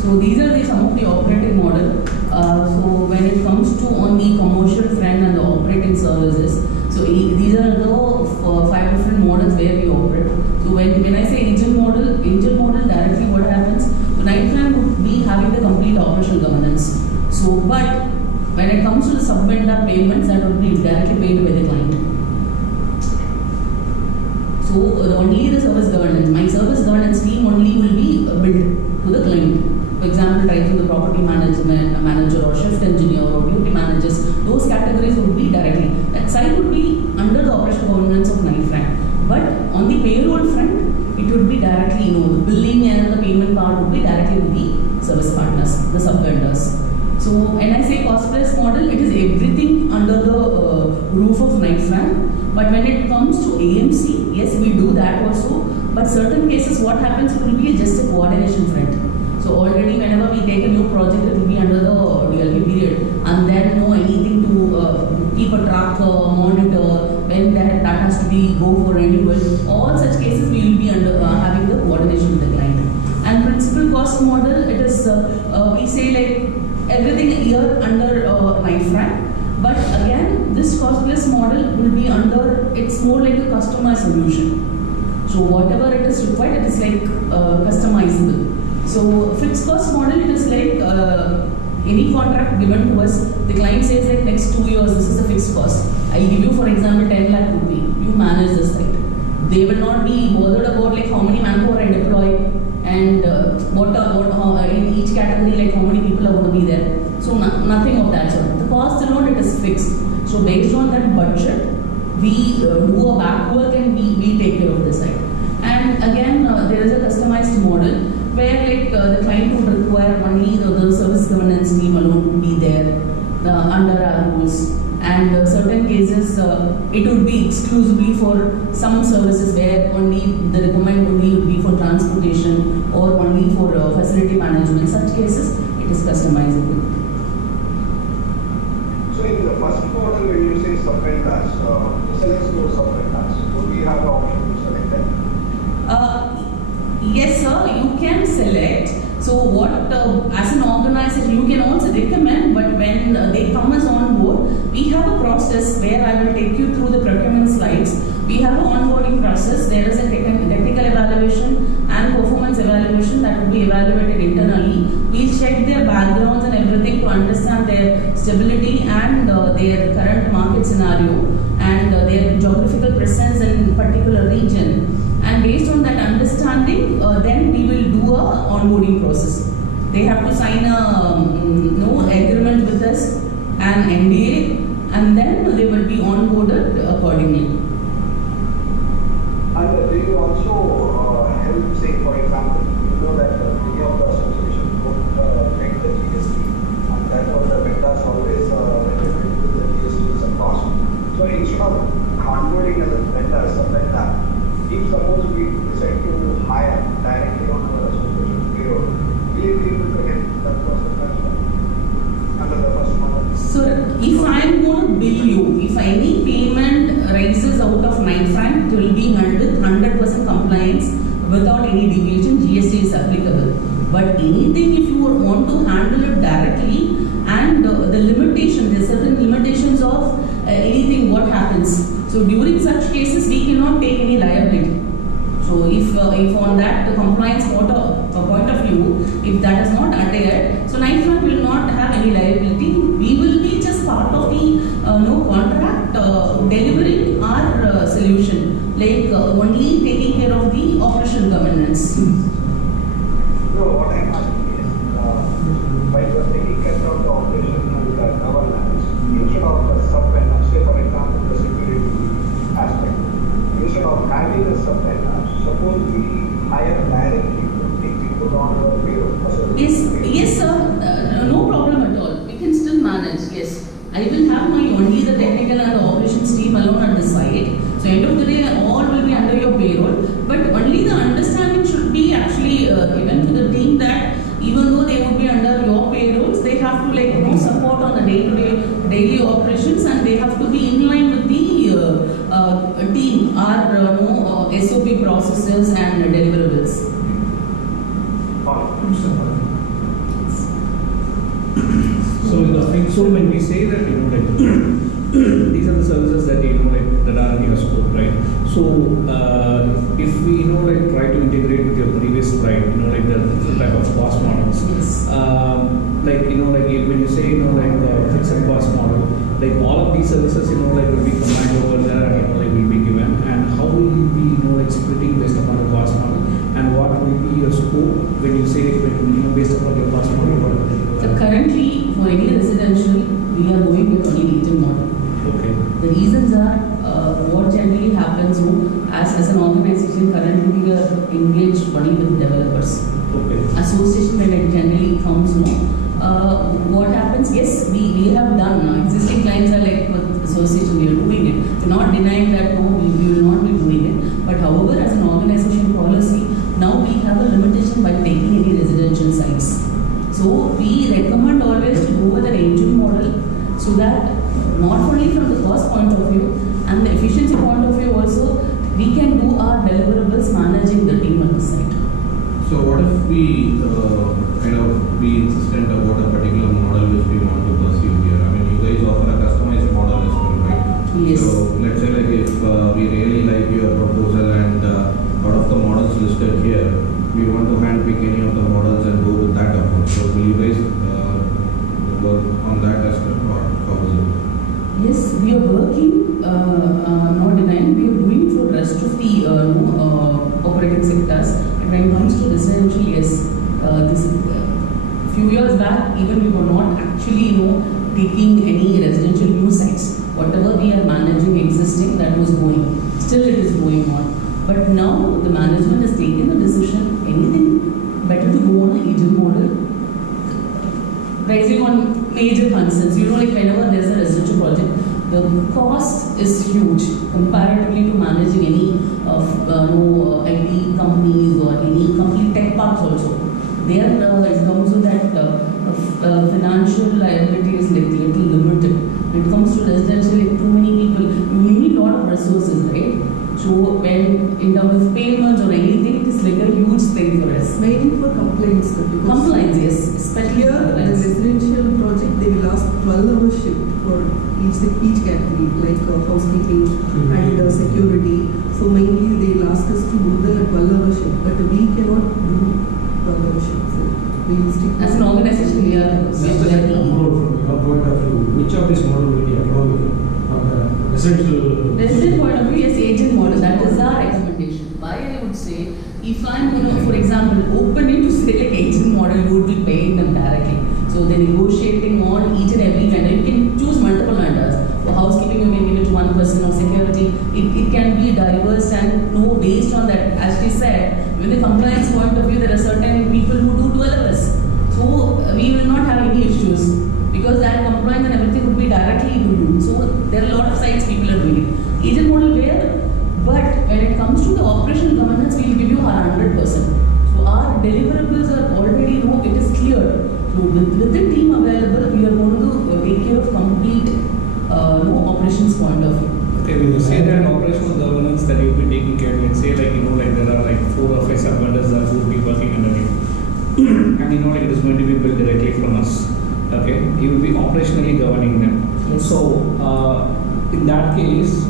So these are some of the operating model. So when it comes to on the commercial front and the operating services, so these are the 5 different models where we operate. So when I say angel model directly what happens? So Nightfront would be having the complete operational governance. So but when it comes to the sub-vendor payments, that would be directly paid by the client. So only the service governance, my service governance team only will be billed to the client. For example, right to the property management manager or shift engineer or duty managers, those categories would be directly. That side would be under the operational governance of Nightfront. But on the payroll front, it would be directly, the billing and the payment part would be directly with the service partners, the sub-vendors. So when I say cost plus model, it is everything under the roof of Nightfront. But when it comes to AMC, yes, we do that also. But certain cases, what happens, it will be just a coordination front. So already whenever we take a new project, it will be under the DLP period, and then anything to keep a tracker, monitor, when that has to be go for renewal. All such cases we will be under having the coordination with the client. And principal cost model, it is we say like everything here under Nightfront, but again this cost plus model will be under, it's more like a customized solution. So whatever it is required, it is like customizable. So fixed cost model, it is like any contract given to us, the client says like next 2 years this is the fixed cost. I give you for example 10 lakh rupee, you manage the site. They will not be bothered about like how many manpower I deploy and in each category like how many people are going to be there. So nothing of that sort. The cost alone, it is fixed. So based on that budget, we do a back work and we take care of the site. And again there is a customized model where like the client would require only the service governance team alone to be there under our rules. And certain cases it would be exclusively for some services where only the requirement only would be for transportation or only for facility management. Such cases, it is customizable. So in the first model, when you say sub-vendors, select those sub-vendors, do we have the option to select them? Yes, sir, you can select. So what, as an organization, you can also recommend, but when they come as on board, we have a process where I will take you through the procurement slides. We have an onboarding process. There is a technical evaluation and performance evaluation that will be evaluated internally. We check their backgrounds and everything to understand their stability and their current market scenario and their geographical presence in particular region. And based on that understanding, then we will do a onboarding process. They have to sign a agreement with us, an NDA, and then they will be onboarded accordingly. And do you also help, say, for example, you know that many of the associations don't make the GST, and that was the vendors always recommend the GST is a cost. So instead of onboarding as a vendor, sub-vendor, if suppose we decide to hire directly on our association payroll, will you be able to help that process as well under the first model? So if I am going to bill you, if any payment rises out of Nightfront, it will be with 100% compliance without any deviation, GST is applicable. But anything if you want to handle it directly and the limitation, there are certain limitations of anything what happens. So during such cases, we cannot take any liability. So if on that compliance point of view, if that is not adhered, so Nightfront will not have any liability. We will be just part of the contract delivering our solution, like only taking care of the operational governance. No, what I'm asking is, while you are taking care of the operation and governance, instead of the sub-vendor, say for example the security aspect, instead of having a sub-vendor, suppose we hire directly to take people on our payroll. Yes, sir. No problem at all. We can still manage. Yes, I will have my only the technical and the operations team alone at the site. So end of the day, all will be under your payroll. But only the understanding should be actually given to the team that even though they would be under your payrolls, they have to support on the day-to-day daily operations, and they have to be in line with the team, our SOP processes and deliverables. So when we say that, these are the services that, that are in your scope, right? So, if we, try to integrate with your previous slide, the different type of cost models. Yes. When you say, fixed cost model, all of these services, will be combined over there and, will be given. And how will you be, splitting based upon the cost model? And what will be your scope when you say, based upon your cost model? So currently, for any residential, we are going with only agent model. Okay. The reasons are what generally happens as an organization currently we are engaged only with developers. Okay. Association when it generally comes, what happens? Yes, we have done. Existing clients are like with association, we are doing it. We're not denying that we will not be doing it. But however, as an organization policy, now we have a limitation by taking any residential sites. So we recommend always to go with an agent model so that not only from the cost point of view and the efficiency point of view also, we can do our deliverables managing the team at the site. So what if we be insistent about a particular model which we want to pursue here? I mean, you guys offer a customized model as well, right? Yes. So let's say if we really like your proposal and out of the models listed here, we want to handpick any of the models and go with that approach. So will you guys work on that as well, or how is it? Yes, we are working, not denying, we are doing for rest of the operating sectors. And when it comes to residential, yes, this is few years back, even we were not actually, taking any residential new sites. Whatever we are managing existing, that was going. Still it is going on. But now the management has taken the decision, anything better to go on an agent model, rising on major concerns. Whenever there's a residential project, the cost is huge comparatively to managing any IT companies or any complete tech parks also. There, in terms of that, financial liability is little limited. When it comes to residential, too many people, you need a lot of resources, right? So when in terms of payments or anything, it is like a huge thing for us. Mainly for complaints. Compliance, yes, especially here the residential project, they will ask 12-hour shift for each category, like housekeeping and security. So mainly they will ask us to do the 12-hour shift, but we cannot do 12-hour shifts. We will stick as an organization, we are Just as a from your point of view, which of this model will be economical from the residential? resident point of view, yes, agent model, that is our recommendation. Why I would say, if I'm for example, opening to say like agent model, you would be paying them directly. So they're negotiating on each and every vendor. You can choose multiple vendors. For housekeeping, you may give it to one person, or security. It can be diverse and based on that, as she said, with the compliance point of view, there are certain people who do 12 hours. So we will not have any issues because that compliance and everything would be directly to you. So there are a lot of sites people are doing it. Agent model where, but when it comes to the operational governance, we will give you our 100%. So our deliverables are already, it is clear. So with the team available, we are going to take care of complete operations point of view. Okay, when you say that operational governance that you'll be taking care, let's say there are 4 or 5 sub-vendors that will be working under you. And it is going to be built directly from us. Okay, you will be operationally governing them. Yes. So in that case,